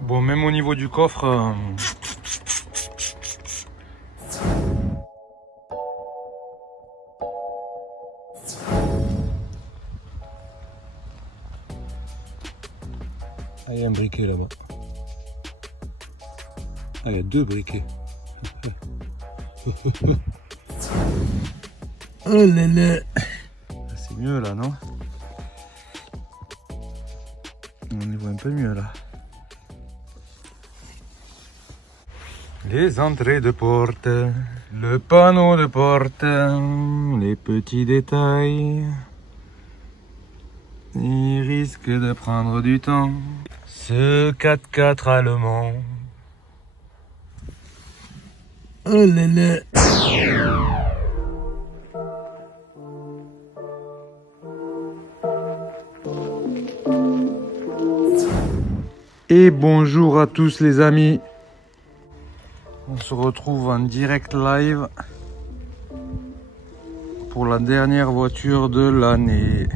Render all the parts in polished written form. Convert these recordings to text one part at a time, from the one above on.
Bon, même au niveau du coffre... Ah, il y a un briquet là-bas. Ah, il y a deux briquets. Oh là là. C'est mieux là, non? On y voit un peu mieux là. Les entrées de porte, le panneau de porte, les petits détails. Il risque de prendre du temps. Ce 4x4 allemand. Oh là là. Et bonjour à tous les amis. On se retrouve en direct live pour la dernière voiture de l'année.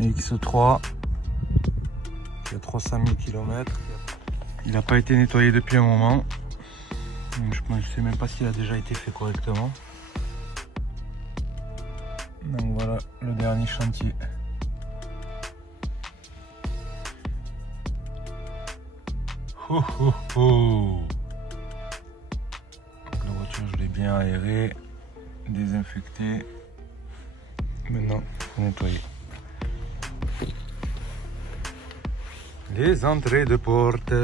X3 qui a 300 000 km. Il n'a pas été nettoyé depuis un moment. Je ne sais même pas s'il a déjà été fait correctement. Donc voilà le dernier chantier. Oh, oh, oh. La voiture, je l'ai bien aérée, désinfectée. Maintenant, il faut nettoyer. Les entrées de porte,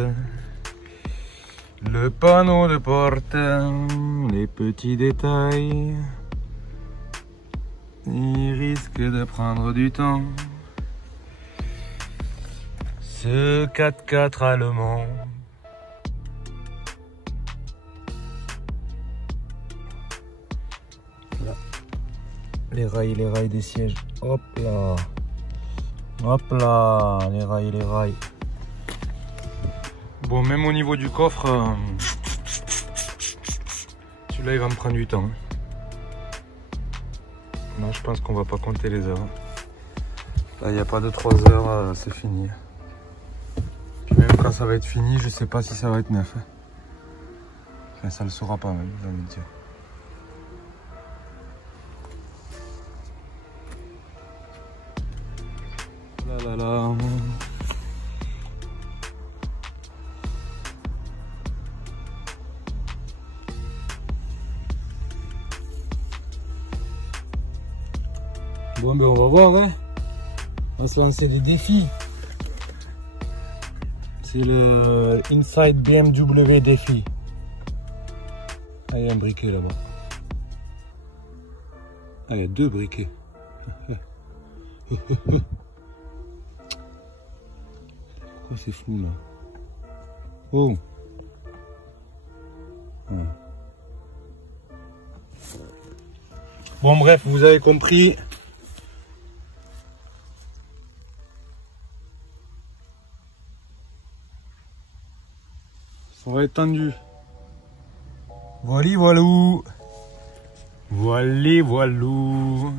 le panneau de porte, les petits détails. Il risque de prendre du temps. Ce 4x4 allemand. Là. Les rails des sièges. Hop là. Hop là, les rails. Bon, même au niveau du coffre, celui-là il va me prendre du temps. Là, je pense qu'on va pas compter les heures. Là, il n'y a pas de 3 heures, c'est fini. Puis même quand ça va être fini, je sais pas si ça va être neuf. Enfin, ça le saura pas même, j'ai envie de dire. Là là là. Bon ben on va voir, hein. On va se lancer des défis. C'est le Inside BMW défi. Ah, il y a un briquet là-bas. Ah, il y a deux briquets. Pourquoi c'est flou là? Oh. Bon bref, vous avez compris. Ça va être tendu. Voilà, voilou. Voilà, voilou.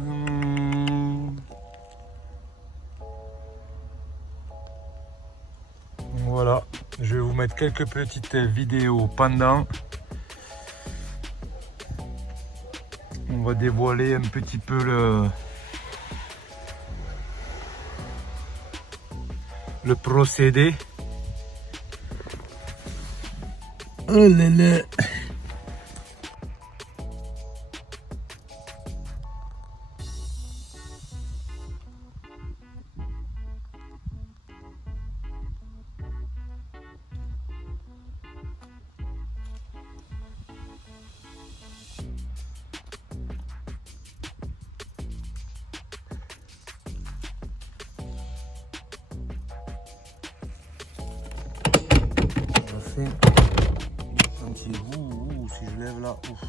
Voilà, je vais vous mettre quelques petites vidéos pendant. On va dévoiler un petit peu le procédé. Oh là là. Si je lève là, ouf.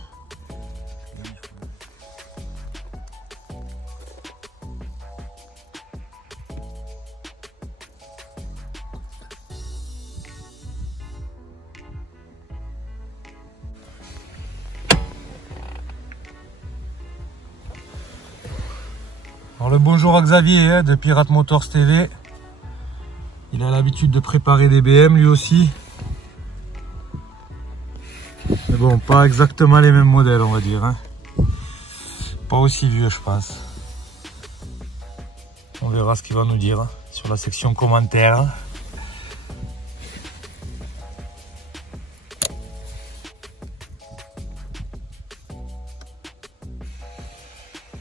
Alors le bonjour à Xavier de Pirate Motors TV. Il a l'habitude de préparer des BM lui aussi. Mais bon, pas exactement les mêmes modèles, on va dire. Hein. Pas aussi vieux, je pense. On verra ce qu'il va nous dire sur la section commentaires.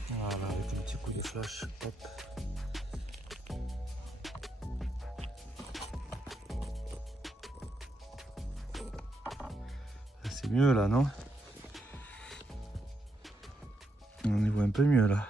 Voilà, avec un petit coup de flash. Hop. C'est mieux là, non? On y voit un peu mieux là.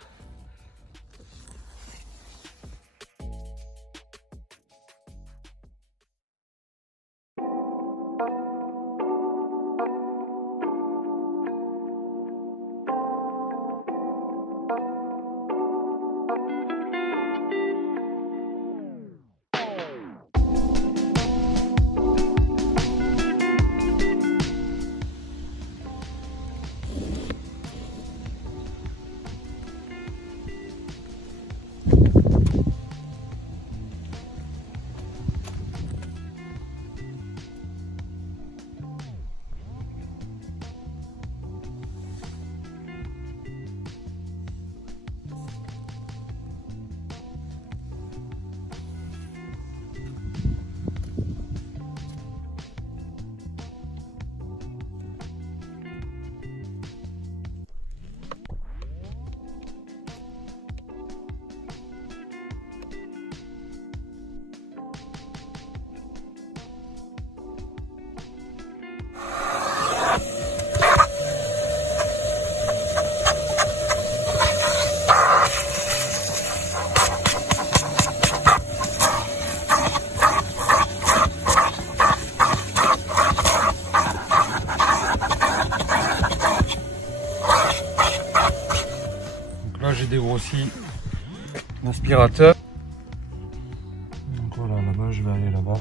J'ai dégrossi l'aspirateur. Donc voilà, là-bas, je vais aller là-bas.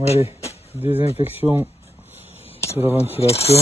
Allez, désinfection de la ventilation.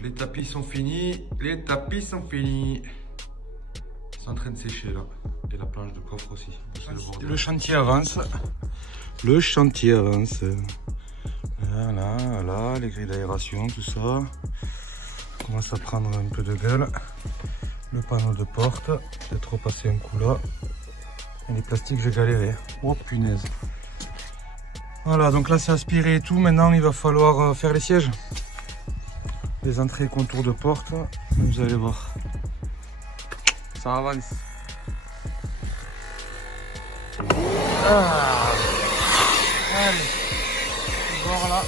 Donc les tapis sont finis, les tapis sont finis. Ils sont en train de sécher là. Et la planche de coffre aussi. Le chantier avance. Le chantier avance. Voilà, voilà, les grilles d'aération, tout ça. On commence à prendre un peu de gueule. Le panneau de porte, peut-être repasser un coup là. Et les plastiques, j'ai galéré. Oh punaise. Voilà, donc là c'est aspiré et tout. Maintenant, il va falloir faire les sièges. Les entrées et contours de porte. Vous allez voir. Ça avance. Ah. Allez. Voir là.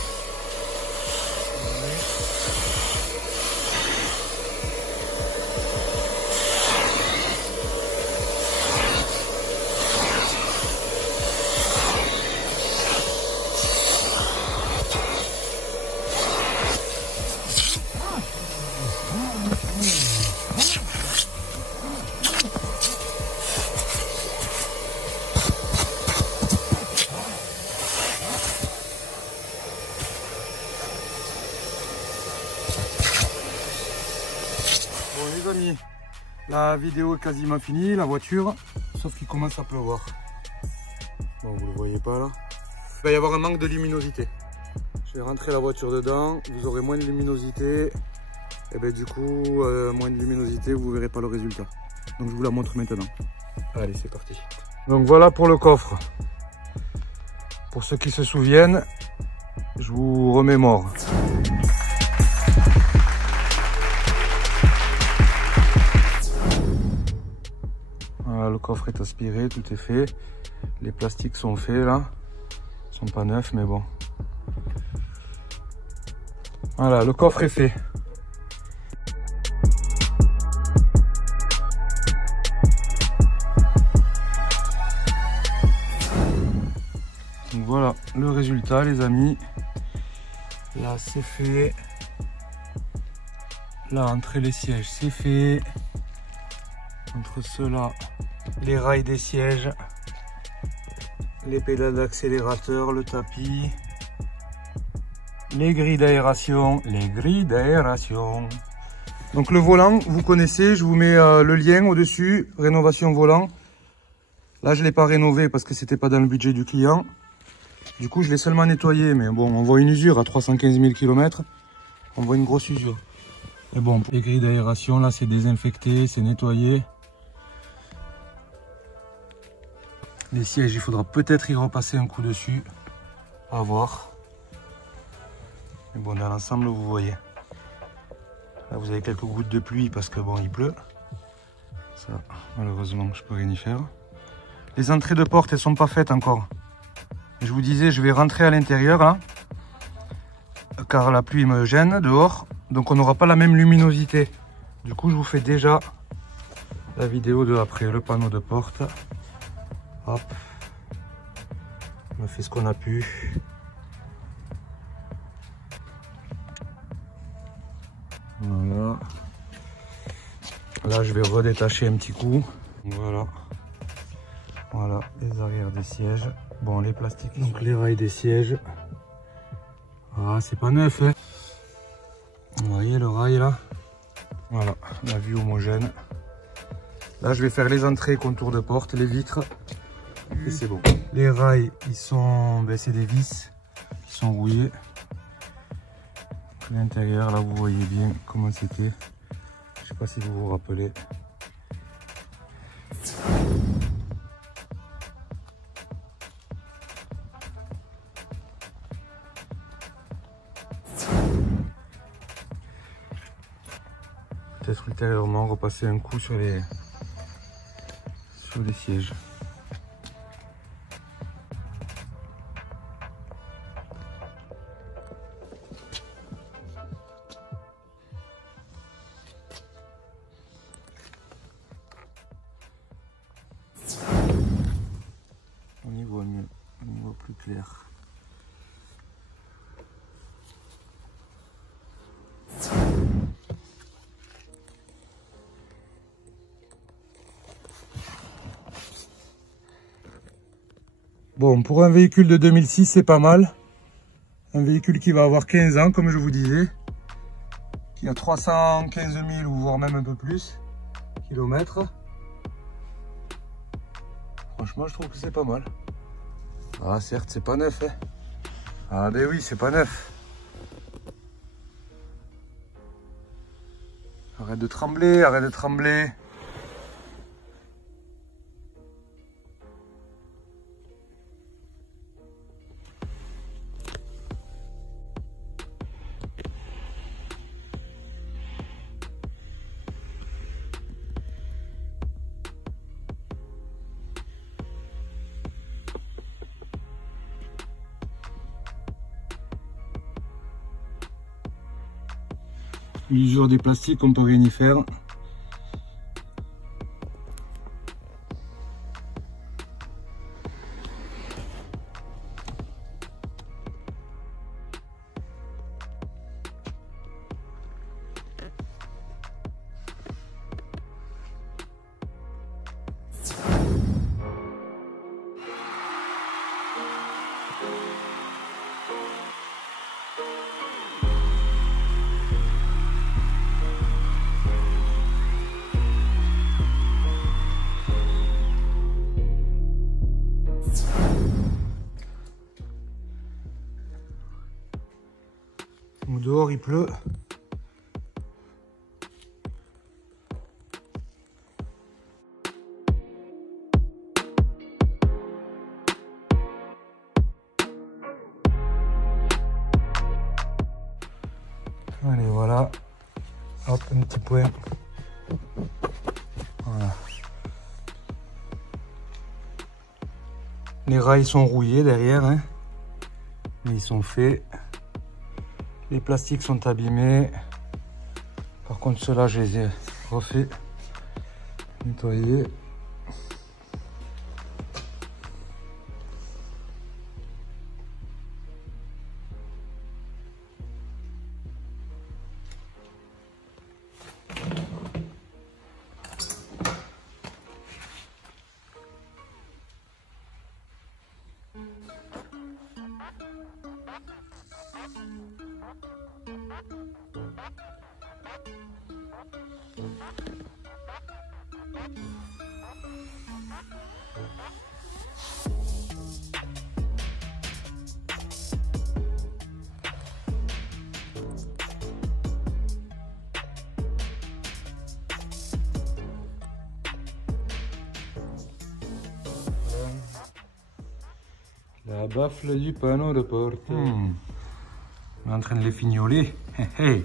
Bon les amis, la vidéo est quasiment finie, la voiture, sauf qu'il commence à pleuvoir. Bon, vous le voyez pas là. Il va y avoir un manque de luminosité. Je vais rentrer la voiture dedans, vous aurez moins de luminosité. Et bien du coup, moins de luminosité, vous verrez pas le résultat. Donc je vous la montre maintenant. Allez, c'est parti. Donc voilà pour le coffre. Pour ceux qui se souviennent, je vous remémore. Voilà, le coffre est aspiré, tout est fait. Les plastiques sont faits là. Ils sont pas neufs, mais bon. Voilà, le coffre est fait. Donc voilà le résultat les amis. Là c'est fait. Là entre les sièges c'est fait. Entre ceux-là, les rails des sièges, les pédales d'accélérateur, le tapis, les grilles d'aération, Donc le volant, vous connaissez, je vous mets le lien au-dessus, rénovation volant. Là je ne l'ai pas rénové parce que c'était pas dans le budget du client. Du coup je l'ai seulement nettoyé, mais bon on voit une usure à 315 000 km. On voit une grosse usure. Et bon, pour les grilles d'aération, là c'est désinfecté, c'est nettoyé. Les sièges, il faudra peut-être y repasser un coup dessus. À voir. Mais bon, dans l'ensemble, vous voyez. Là, vous avez quelques gouttes de pluie parce que bon, il pleut. Ça, malheureusement, je peux rien y faire. Les entrées de porte, elles sont pas faites encore. Je vous disais, je vais rentrer à l'intérieur, là. Car la pluie me gêne dehors. Donc, on n'aura pas la même luminosité. Du coup, je vous fais déjà la vidéo de après. Le panneau de porte. Hop, on a fait ce qu'on a pu. Voilà. Là, je vais redétacher un petit coup. Voilà. Voilà, les arrières des sièges. Bon, les plastiques, donc les rails des sièges. Ah, c'est pas neuf, hein. Vous voyez le rail là. Voilà, la vue homogène. Là, je vais faire les entrées, contours de porte, les vitres. Et c'est bon. Les rails, ils sont, ben, c'est des vis, ils sont rouillés. L'intérieur, là, vous voyez bien comment c'était. Je sais pas si vous vous rappelez. Peut-être ultérieurement repasser un coup sur les sièges. On y voit mieux, on y voit plus clair. Bon, pour un véhicule de 2006, c'est pas mal. Un véhicule qui va avoir 15 ans, comme je vous disais. qui a 315 000 ou voire même un peu plus kilomètres. Franchement, je trouve que c'est pas mal. Ah, certes, c'est pas neuf, hein. Ah, ben oui, c'est pas neuf. Arrête de trembler, arrête de trembler. L'usure des plastiques, on peut rien y faire. Dehors il pleut. Allez, voilà. Hop, un petit point. Voilà. Les rails sont rouillés derrière, hein. Mais ils sont faits. Les plastiques sont abîmés. Par contre, ceux-là, je les ai refait nettoyer. La baffle du panneau de porte. On est en train de les fignoler. Hey.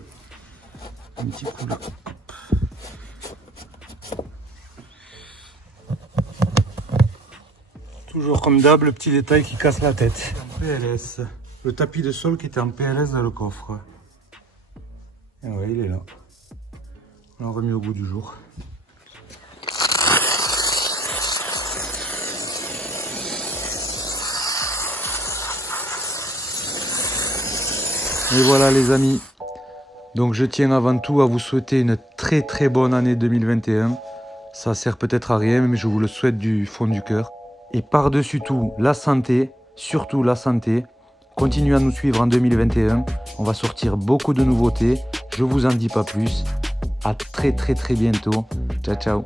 Un petit coup là. Toujours comme d'hab, le petit détail qui casse la tête. En PLS. Le tapis de sol qui était en PLS dans le coffre. Et ouais, il est là. On l'a remis au goût du jour. Et voilà les amis, donc je tiens avant tout à vous souhaiter une très bonne année 2021. Ça sert peut-être à rien, mais je vous le souhaite du fond du cœur. Et par-dessus tout, la santé, surtout la santé. Continuez à nous suivre en 2021, on va sortir beaucoup de nouveautés. Je vous en dis pas plus, à très bientôt. Ciao ciao.